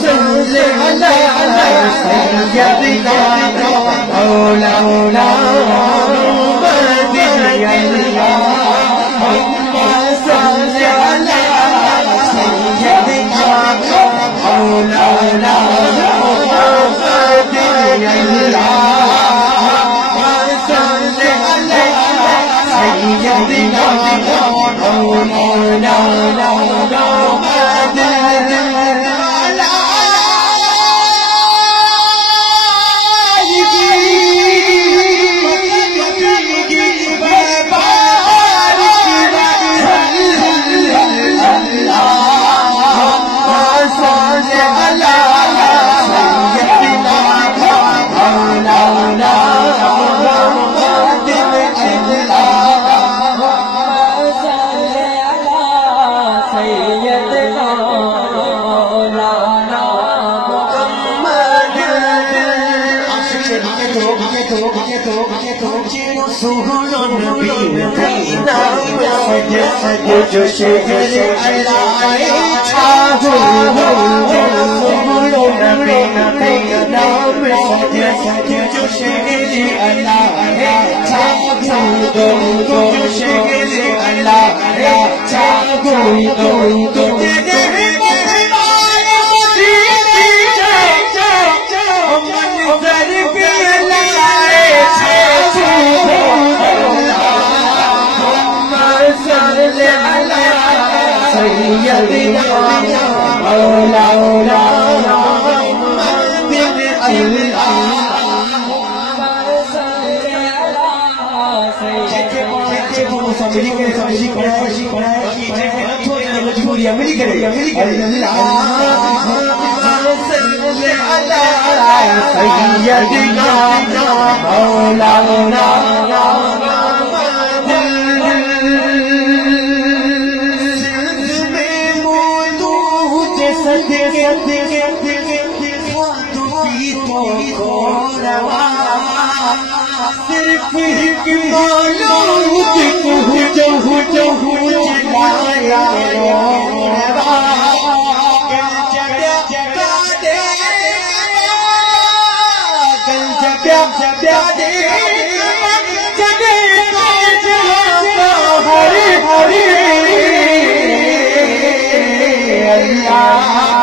सल्ले अला सय्यदिना मौलाना मदीना सल्ले अला सय्यदिना मौलाना मदीना सल्ले अला सय्यदिना मौलाना जो शहर अल्लाह छाहो नबी नाम सजे जो शहर अल्लाह छाहो जो शहर अल्लाह छाहो सय्यदिना मौलाना सिर्फ एक मालूम जो जलाया हरे हरे अल्लाह